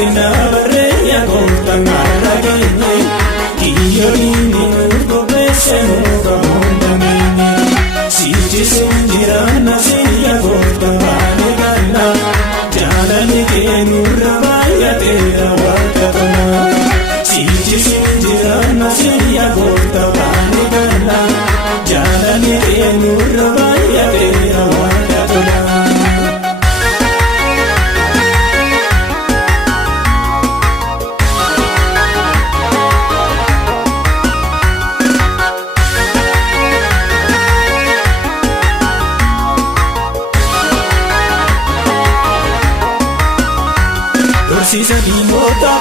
saatina barreeyya gooftaan arrageenye kiyyoonni nurgobeessenu gamoondameenye sichisin jiraanna siyya gooftaan baane ganna jaalali keenurra baay'ateera waaqa tona sichisin jiraanna siyya gooftaan baane ganna jaalali keenurra baay'ateera waaqa tona. Sisa diimota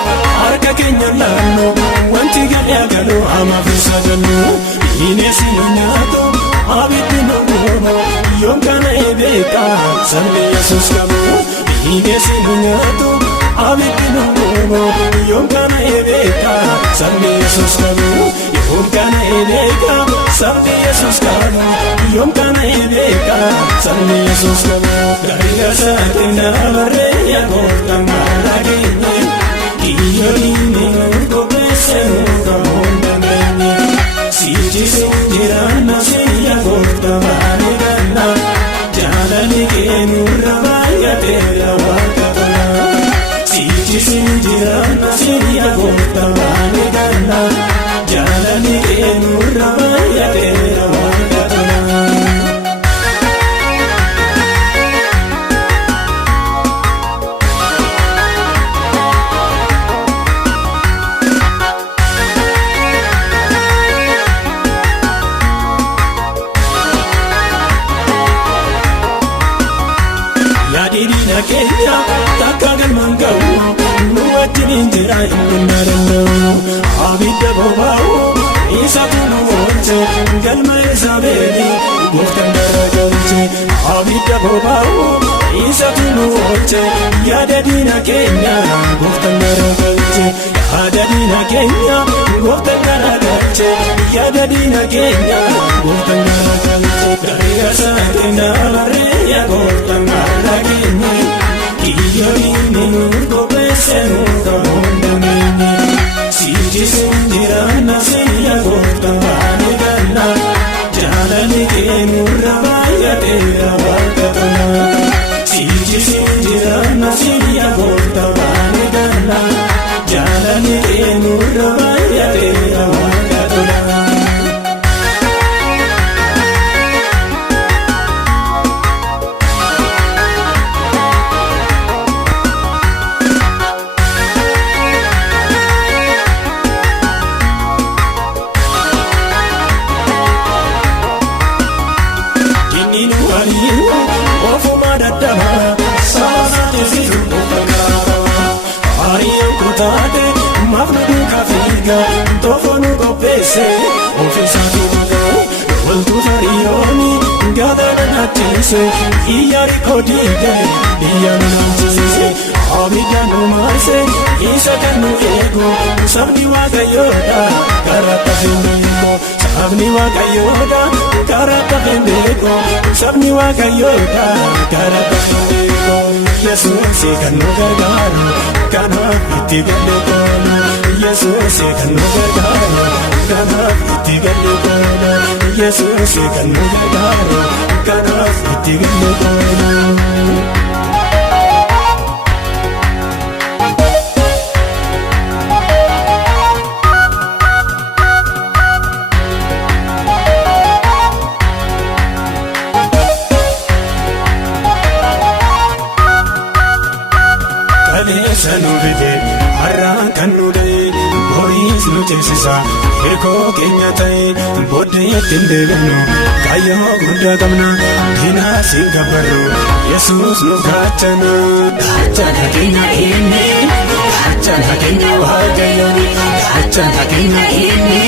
harka keenya laannu wanti gadhee galuu amaaf isa gallu bineesi nu nyaatu abiddi nu gubu yoom kana eebeeka sabni Yesuus qabu bineesi nu nyaatu abiddi nu gubu yoom kana eebeeka sabni Yesuus qabu yoom kana eebeeka sabni Yesuus qabu yoom kana eebeeka sabni Yesuus qabu gariga saatina barreeyya gooftaan arrageenye kiyyoonni nurgobeessenu gamoondameenye sichisin jiraanna siyya gooftaan baane ganna jaalali keenurra baay'ateera waaqa tona sichisin jiraanna siyya gooftaan baane ganna jaalali keenurra baay'ateera waaqa tona. Yaadina keenya takka galmaan ga'u nu wajjin jira hin danda'u abidda boba'u isatu nu oolche galma Elizaabeeti gooftaan garagalche abidda boba'u isatu nu oolche yaada diina keenya gooftaan garagalche yaada diina keenya gooftaan garagalche yaada diina keenya gooftaan garagalche gariga saatina barreeyya gooftaan arrageenye kiyyoonni nurgobeessenu gamoondameenye sichisin jiraanna siyya gooftaan baane ganna jaalali keenurra baay'ateera waaqa tona sichisin jiraanna siyya gooftaan baane ganna jaalali keenurra baay'ateera waaqa tona. Ofuma dadhaba saana teessisu ofirraa hariyyaan kutaate maafna duukaa fiiga toofanu qopheesse ofiisaatu bagaa waltu fariyooni gaadana naachise iyyaari koodiige biyya nu naachise abidda nu maase isa kan nu eegu sabni waaqayyoodha karaa tafeen beeko sabni waaqayyoodha karaa tafeen beeko sabni waaqayyoodha karaa tafeen beeko Yesuus kan nu gargaaru kanaaf itti galle koolu Yesuus kan nu gargaaru kanaaf itti galle koolu Yesuus kan nu gargaaru kanaaf itti galle koolu. Sanu bide har'aan kan nu da'e horiis nu ceesisa hirkoo keenya ta'e booddee ittiin deebinu kaayyoo guddaa qabna diinaas hin gabbarru Yesuus nu gaachana. Gaachana keenya inni gaachana keenya waaqayyoon gaachana keenya inni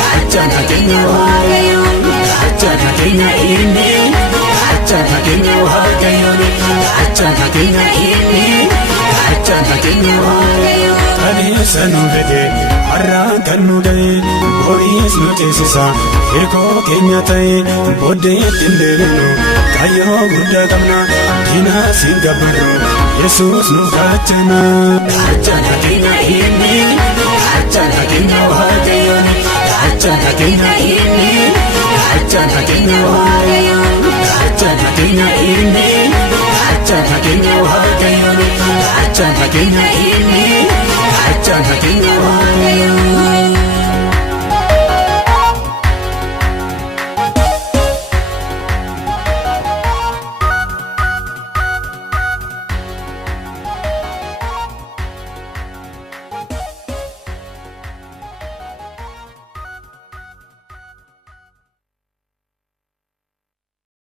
gaachana keenya waaqayyoon gaachana keenya inni gaachana keenya waaqayyoon gaachana keenya inni. Gaachana keenya waaqayyoon kaleessa nu fide har'aan kan nu da'e horiis nu ceesisa hirkoo keenya ta'e booddee ittiin deebinu kaayyoo guddaa qabna diinaas hin gabbarru Yesuus nu gaachana. Gaachana keenya inni, gaachana keenya waaqayyoon, gaachana keenya inni, gaachana keenya waaqayyoon, gaachana keenya inni, gaachana keenya waaqayyoon, gaachana keenya inni, gaachana keenya waaqayyoon.